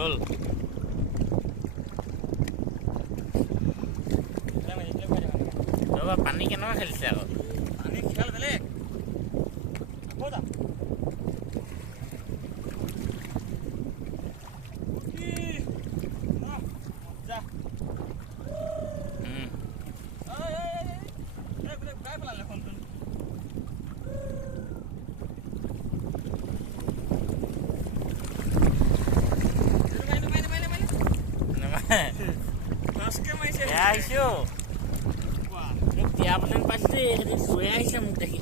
হ'ল ৰ'বা পানী কেনেকুৱা খেলিছে আকৌ পানী খেল বেলেগ আকৌ যাম আহিছো মোক দিয়া পালেন পাইছে চুৱে আহিছে মোক দেখি